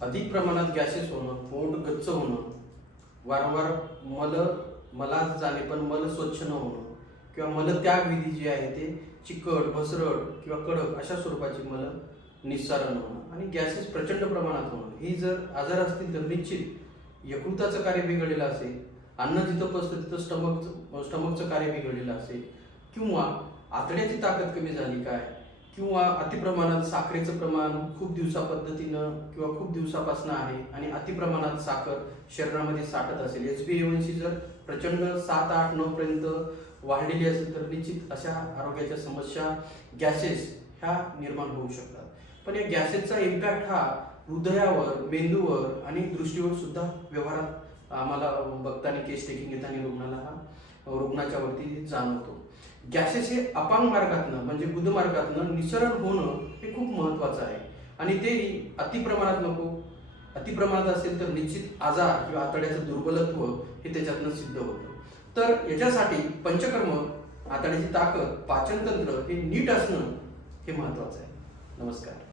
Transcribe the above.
अधिक प्रमाणात गॅसेस होणं, पोट गच्च होणं, वारंवार मलात जाणे पण मल स्वच्छ न होणं किंवा मलत्याग विधी जी आहे ते चिकट, भसरट किंवा कडक अशा स्वरूपाची मल निस्सारण होणं आणि गॅसेस प्रचंड प्रमाणात होणं, ही जर आजार असतील तर निश्चित यकृताचं कार्य बिघडलेलं असेल, अन्न जिथं पचतं तिथं स्टमकचं कार्य बिघडलेलं असेल किंवा आतड्याची ताकद कमी झाली काय किंवा अतिप्रमाणात साखरेचं प्रमाण खूप दिवसापद्धतीनं किंवा खूप दिवसापासून आहे आणि अतिप्रमाणात साखर शरीरामध्ये साठत असेल, HbA1c जर प्रचंड 7, 8, 9 पर्यंत वाढलेली असेल तर निश्चित अशा आरोग्याच्या समस्या गॅसेस ह्या निर्माण होऊ शकतात. पण या गॅसेसचा इम्पॅक्ट हा हृदयावर, मेंदूवर आणि दृष्टीवर सुद्धा व्यवहारात आम्हाला बघताना केस टेकिंग घेताना रुग्णाच्या वरती जाणवतो. गॅसेस हे अपांग मार्गातनं म्हणजे गुदमार्गातनं निसरण होणं हे खूप महत्वाचं आहे आणि तेही अतिप्रमाणात नको. अतिप्रमाणात असेल तर निश्चित आजार किंवा आतड्याचं दुर्बलत्व हे त्याच्यातनं सिद्ध होतं. तर याच्यासाठी पंचकर्म, आतड्याची ताकद, पाचनतंत्र हे नीट असणं हे महत्वाचं आहे. नमस्कार.